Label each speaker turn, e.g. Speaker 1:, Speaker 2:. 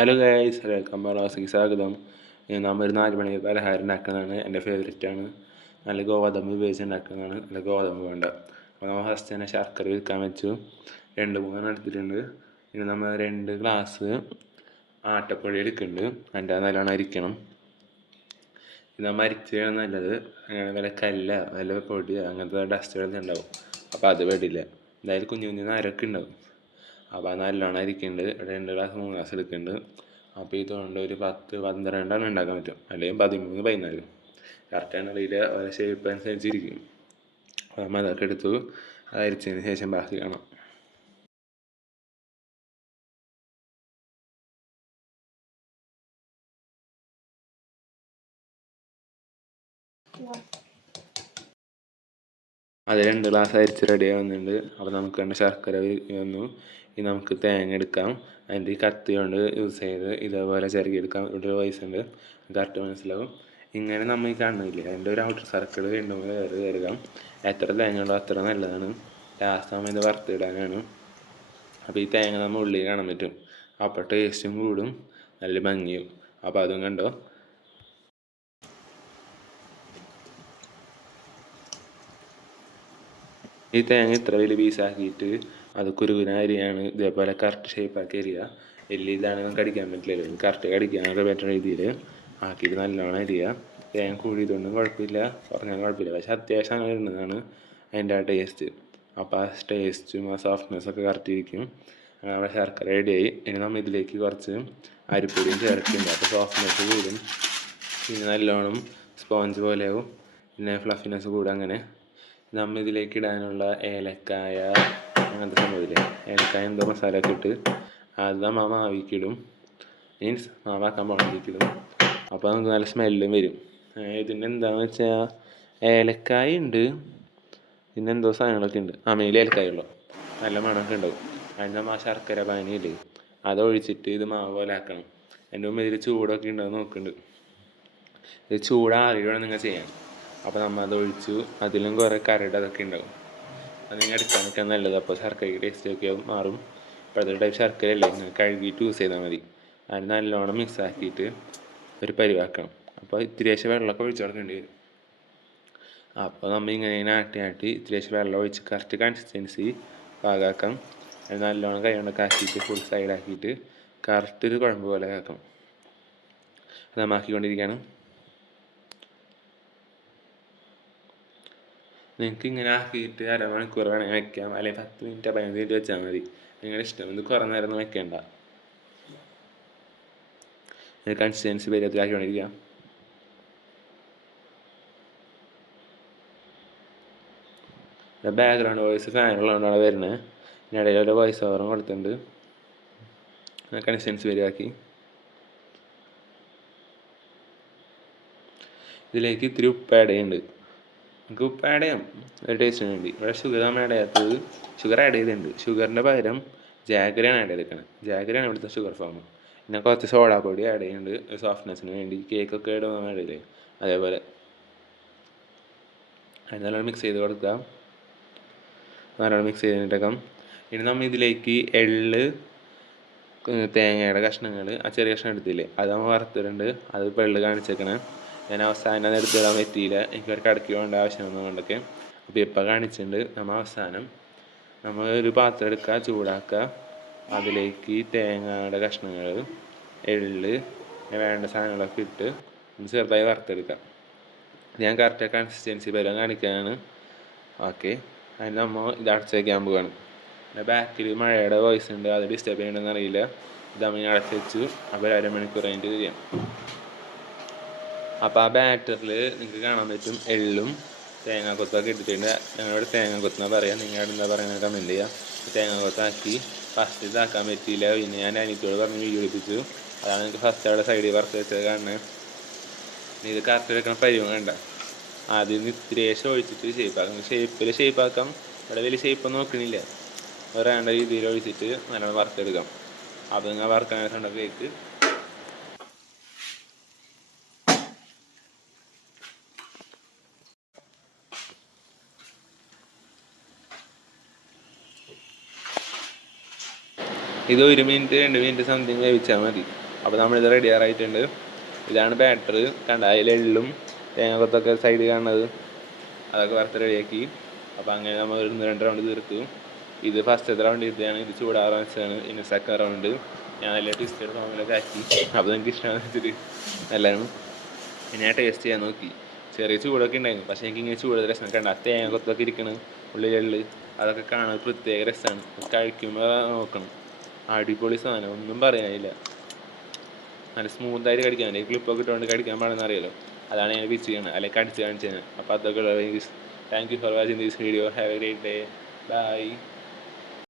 Speaker 1: Hello guys welcome ബാലാസിക്ക് സ്വാഗതം നാം ഒരു നാല് മണി പലഹാരം ഉണ്ടാക്കുന്നതാണ്. എന്റെ ഫേവറേറ്റ് ആണ്. നല്ല ഗോതമ്പ് ഉപയോഗിച്ച് ഉണ്ടാക്കുന്നതാണ്. നല്ല ഗോതമ്പ് വേണ്ട. അപ്പോൾ നമ്മൾ ഫസ്റ്റ് തന്നെ ശർക്കര വിൽക്കാൻ വെച്ചു. രണ്ട് മൂന്ന് എടുത്തിട്ടുണ്ട്. പിന്നെ നമ്മൾ രണ്ട് ഗ്ലാസ് ആട്ടപ്പൊടി എടുക്കുന്നുണ്ട്. അതിന്റെ നല്ലോണം അരിക്കണം. ഇത് നമ്മൾ അരിച്ചാണ് നല്ലത്. അങ്ങനെ വല്ല കല്ല വല്ല പൊടി അങ്ങനത്തെ ഡസ്റ്റുകളൊക്കെ ഉണ്ടാവും. അപ്പോൾ അത് വേണ്ടില്ല എന്തായാലും കുഞ്ഞു കുഞ്ഞു നരൊക്കെ ഉണ്ടാവും. അപ്പോൾ അത് നല്ലോണം അരിക്കുന്നുണ്ട് രണ്ട് ഗ്ലാസ് മൂന്ന് ഗ്ലാസ് എടുക്കുന്നുണ്ട് അപ്പോൾ ഇതുകൊണ്ട് ഒരു പത്ത് പന്ത്രണ്ടെണ്ണം ഉണ്ടാക്കാൻ പറ്റും. അല്ലെങ്കിൽ പതിമൂന്ന് പതിനാല്. കറക്റ്റാണ് അറിയില്ല ഓരോ ഷേപ്പ് അനുസരിച്ചിരിക്കും. അപ്പോൾ നമ്മൾ അതൊക്കെ എടുത്തു അത് അരിച്ചതിന് ശേഷം ബാക്കി കാണാം. അത് രണ്ട് ഗ്ലാസ് അരിച്ച് റെഡി ആവുന്നുണ്ട്. അപ്പോൾ നമുക്ക് രണ്ട് ശർക്കര വന്നു. ഇനി നമുക്ക് തേങ്ങ എടുക്കാം. അതിന്റെ ഈ കത്തി കൊണ്ട് യൂസ് ചെയ്ത് ഇതേപോലെ ചിരകിയെടുക്കാം ഇവിടെ വയസ്സ് ഉണ്ട്. കറക്റ്റ് മനസ്സിലാവും. ഇങ്ങനെ നമ്മൾ ഈ കാണുന്നില്ലേ അതിന്റെ ഒരു ഔട്ടർ സർക്കിൾ വീണ്ടും വേറെ കയറുക എത്ര തേങ്ങ ഉണ്ടോ അത്ര നല്ലതാണ്. ലാസ്റ്റ് നമ്മൾ ഇത് വറുത്തിടാനാണ്. അപ്പോൾ ഈ തേങ്ങ നമ്മൾ ഉള്ളിൽ കാണാൻ പറ്റും. അപ്പോൾ ടേസ്റ്റും കൂടും. നല്ല ഭംഗിയും. അപ്പോൾ അതും കണ്ടോ? ഈ തേങ്ങ ഇത്ര വലിയ പീസാക്കിയിട്ട് അത് കുരുകുന അരിയാണ് ഇതേപോലെ കറക്റ്റ് ഷേപ്പാക്കി അരിയുക വലിയ ഇതാണെങ്കിൽ അടിക്കാൻ പറ്റില്ലല്ലോ. കറക്റ്റ് കടിക്കാനൊക്കെ പറ്റുന്ന രീതിയിൽ ആക്കിയിട്ട് നല്ലോണം അരിയുക തേങ്ങ കൂടിയതുകൊണ്ടും കുഴപ്പമില്ല. കുറഞ്ഞാലും കുഴപ്പമില്ല. പക്ഷെ അത്യാവശ്യം അങ്ങനെ ഇടുന്നതാണ് അതിന്റെ ആ ടേസ്റ്റ് അപ്പോൾ ആ ടേസ്റ്റും ആ സോഫ്റ്റ്നെസ്സൊക്കെ കറക്റ്റ് ഇരിക്കും. നമ്മുടെ ശർക്കര റെഡിയായി ഇനി നമ്മൾ ഇതിലേക്ക് കുറച്ച് അരിപ്പൊടിയും ചേർക്കുന്നുണ്ട്. അപ്പോൾ സോഫ്റ്റ്നെസ് കൂടും. പിന്നെ നല്ലോണം സ്പോഞ്ച് പോലെയാവും പിന്നെ ഫ്ലഫിനെസ് കൂടും അങ്ങനെ. നമ്മൾ ഇതിലേക്ക് ഇടാനുള്ള ഏലക്കായ അങ്ങനത്തെ സംഭവമില്ലേ ഏലക്കായ എന്തോ മസാല ഒക്കെ ഇട്ട് അത് മാമ ആവിക്കിടും. മീൻസ് മാമാക്കാൻ പോകണതിക്കിടും അപ്പോൾ നമുക്ക് നല്ല സ്മെല്ലും വരും. ഇതിന്റെ എന്താണെന്ന് വെച്ചാൽ ഏലക്കായ ഉണ്ട് പിന്നെ എന്തോ സാധനങ്ങളൊക്കെ ഉണ്ട് ആ മെയിൽ ഏലക്കായ ഉള്ളു? നല്ല മണമൊക്കെ ഉണ്ടാവും അതിന് നമ്മൾ ആ ശർക്കര പാനിയില്ലേ അത് ഒഴിച്ചിട്ട് ഇത് മാവ് പോലെ ആക്കണം. എന്റെ മുമ്പ് ഇതിൽ ചൂടൊക്കെ ഉണ്ടെന്ന് നോക്കുന്നുണ്ട് ഇത് ചൂടാറിയാണ് നിങ്ങൾ ചെയ്യാൻ അപ്പോൾ നമ്മൾ അത് ഒഴിച്ചു അതിലും കുറേ കരട് അതൊക്കെ ഉണ്ടാവും അത് എടുക്കാൻ നിൽക്കാൻ നല്ലത്. അപ്പോൾ ശർക്കരയ്ക്ക് ടേസ്റ്റ് ഒക്കെ മാറും. ഇപ്പോഴത്തെ ടൈപ്പ് ശർക്കര അല്ലേ നിങ്ങൾ കഴുകിയിട്ട് യൂസ് ചെയ്താൽ മതി. അത് നല്ലോണം മിക്സ് ആക്കിയിട്ട് ഒരു പരിവാക്കണം. അപ്പോൾ ഇത്തിരിയേശം വെള്ളമൊക്കെ ഒഴിച്ച് കൊടുക്കേണ്ടി വരും. അപ്പോൾ നമ്മൾ ഇങ്ങനെ ആട്ടി ആട്ടി ഇത്തിരിയേശം വെള്ളം ഒഴിച്ച് കറക്റ്റ് കൺസിസ്റ്റൻസി പാകാക്കാം അത് നല്ലോണം കൈ കൊണ്ടൊക്കെ ആക്കിയിട്ട് ഫുൾ സൈഡാക്കിയിട്ട് കറക്റ്റ് ഒരു കുഴമ്പ് പോലെ ആക്കണം. അത് നമ്മൾ ആക്കിക്കൊണ്ടിരിക്കുകയാണ്. നിങ്ങൾക്ക് ഇങ്ങനെ ആക്കിയിട്ട് അരമണിക്കൂർ വേണമെങ്കിൽ വെക്കാം. അല്ലെങ്കിൽ പത്ത് മിനിറ്റ് പതിനഞ്ച് മിനിറ്റ് വെച്ചാൽ മതി. നിങ്ങളുടെ ഇഷ്ടം. ഇത് കുറേ നേരം വെക്കേണ്ട. കൺസിസ്റ്റൻസി പരുവത്തിലാക്കിക്കൊണ്ടിരിക്കാം ബാക്ക്ഗ്രൗണ്ട് വോയിസ് ഫാനുള്ളതുകൊണ്ടാണ് വരുന്നത് ഇതിനിടയിൽ ഒരു വോയിസ് ഓവറും കൊടുത്തിട്ടുണ്ട്. കൺസിസ്റ്റൻസി വരികയാക്കി ഇതിലേക്ക് ഇത്തിരി ഉപ്പ് ആഡ് ചെയ്യുന്നുണ്ട്. ഉപ്പ് ആഡ് ചെയ്യാം ഒരു ടേസ്റ്റിന് വേണ്ടി ഇവിടെ ഷുഗർ ആഡ് ചെയ്യാത്തത് ഷുഗർ ആഡ് ചെയ്തിട്ടുണ്ട്. ഷുഗറിന്റെ പകരം ജാഗ്രയാണ് ആഡ് ചെയ്തിരിക്കുന്നത് ജാഗ്രയാണ് ഇവിടുത്തെ ഷുഗർ ഫോം പിന്നെ കുറച്ച് സോഡാ പൊടി ആഡ് ചെയ്യുന്നുണ്ട്. സോഫ്റ്റ്നെസ്സിന് വേണ്ടി കേക്കൊക്കെ ആഡ് ചെയ്തേ അതേപോലെ. നല്ലോണം മിക്സ് ചെയ്ത് കൊടുക്കാം. നല്ലോണം മിക്സ് ചെയ്തിട്ടേക്കാം ഇനി നമ്മൾ ഇതിലേക്ക് എൾ തേങ്ങയുടെ കഷ്ണങ്ങൾ ആ ചെറിയ കഷ്ണം എടുത്തില്ലേ? അത് നമ്മൾ വറുത്തിട്ടുണ്ട്. അത് ഇപ്പോൾ എള്ള് കാണിച്ചേക്കണേ. ഞാൻ അവസാനം എടുത്തിടാൻ പറ്റിയില്ല. എനിക്കൊരു കടക്കി വേണ്ട ആവശ്യമൊന്നും കൊണ്ടൊക്കെ അപ്പോൾ ഇപ്പം കാണിച്ചിട്ടുണ്ട്. നമ്മൾ അവസാനം നമ്മൾ ഒരു പാത്രം എടുക്കുക ചൂടാക്കുക അതിലേക്ക് തേങ്ങയുടെ കഷ്ണങ്ങൾ എള്ള് വേണ്ട സാധനങ്ങളൊക്കെ ഇട്ട് ചെറുതായി വറുത്തെടുക്കാം. ഞാൻ കറക്റ്റ് കൺസിസ്റ്റൻസി വരാൻ കാണിക്കാനാണ്. ഓക്കെ അതിന് നമ്മൾ ഇത് അടച്ച് വയ്ക്കാൻ പോവാണ്. പിന്നെ ബാക്കിൽ മഴയുടെ വോയിസ് ഉണ്ട്. അത് ഡിസ്റ്റർബ് ചെയ്യണമെന്ന് അറിയില്ല. ഇത് നമ്മൾ അടച്ച് വെച്ചു അപ്പോൾ അരമണിക്കൂർ കഴിഞ്ഞിട്ട് ചെയ്യാം. അപ്പോൾ ആ ബാറ്ററിൽ നിങ്ങൾക്ക് കാണാൻ പറ്റും എള്ളും തേങ്ങാക്കൊത്തൊക്കെ ഇട്ടിട്ടുണ്ട്. ഞങ്ങളോട് തേങ്ങാക്കൊത്തെന്നാ പറയാം. നിങ്ങളുടെ എന്താ പറയുന്നത് കമന്റ് ചെയ്യുക തേങ്ങാക്കൊത്താക്കി ഫസ്റ്റ് ഇതാക്കാൻ പറ്റിയില്ല. പിന്നെ ഞാൻ അനിയത്തോട് പറഞ്ഞ് വീഡിയോ എടുപ്പിച്ചു. അതാണ് എനിക്ക് ഫസ്റ്റ് അവിടെ സൈഡിൽ വറുത്ത് വെച്ചത് കാണുന്നത് ഇത് കറക്റ്റ് എടുക്കണ പരിവം കണ്ട ആദ്യം ഇത്തിരി ശേഷം ഒഴിച്ചിട്ട് ഷേപ്പാക്കാം ഷേപ്പിൽ ഷേപ്പാക്കാം ഇവിടെ വലിയ ഷേപ്പ് നോക്കണില്ല. വേണ്ട രീതിയിൽ ഒഴിച്ചിട്ട് നല്ലോണം വറുത്തെടുക്കാം. അത് നിങ്ങൾ വറുക്കാൻ കേക്ക് ഇത് ഒരു മിനിറ്റ് രണ്ട് മിനിറ്റ് സംതിങ് വേവിച്ചാൽ മതി. അപ്പോൾ നമ്മളിത് റെഡി ആറായിട്ടുണ്ട്. ഇതാണ് ബാറ്റർ കണ്ട? അതിൽ എള്ളും തേങ്ങാക്കൊത്തൊക്കെ സൈഡ് കാണുന്നത്. അതൊക്കെ വറുത്ത് റെഡിയാക്കി അപ്പോൾ അങ്ങനെ നമ്മൾ ഒരു രണ്ട് റൗണ്ട് തീർത്തു. ഇത് ഫസ്റ്റത്തെ റൗണ്ട് ഇതാണ്. ഇത് ചൂടാറാൻ വെച്ചാണ് ഇനി സെക്കൻഡ് റൗണ്ട് ഞാൻ നല്ല ട്വിസ്റ്റഡ് ഫോമിലൊക്കെ ആക്കി. അപ്പോൾ നിങ്ങൾക്ക് ഇഷ്ടമാണെന്ന് വെച്ചിട്ട് നല്ലതാണ്. പിന്നെ ഞാൻ ടേസ്റ്റ് ചെയ്യാൻ നോക്കി. ചെറിയ ചൂടൊക്കെ ഉണ്ടായിരുന്നു. പക്ഷേ എനിക്ക് ഇങ്ങനെ ചൂട് രസം. കണ്ട? തേങ്ങ കൊത്തൊക്കെ ഇരിക്കണം. ഉള്ളിലുള്ളിൽ അതൊക്കെ കാണാൻ പ്രത്യേക രസമാണ് കഴിക്കുമ്പോൾ നോക്കണം. അടിപൊളി സാധനം. ഒന്നും പറയാനില്ല. നല്ല സ്മൂത്തായിട്ട് കടിക്കാൻ ക്ലിപ്പ് ക്ലിപ്പൊക്കെ ഇട്ടുകൊണ്ട് കടിക്കാൻ പാടുന്ന അറിയാലോ. അതാണ് ഞാൻ പിച്ച് ചെയ്യണത് അല്ലെങ്കിൽ കടിച്ച് കാണിച്ചത് അപ്പോൾ അതൊക്കെ thank you for watching this video have a great day bye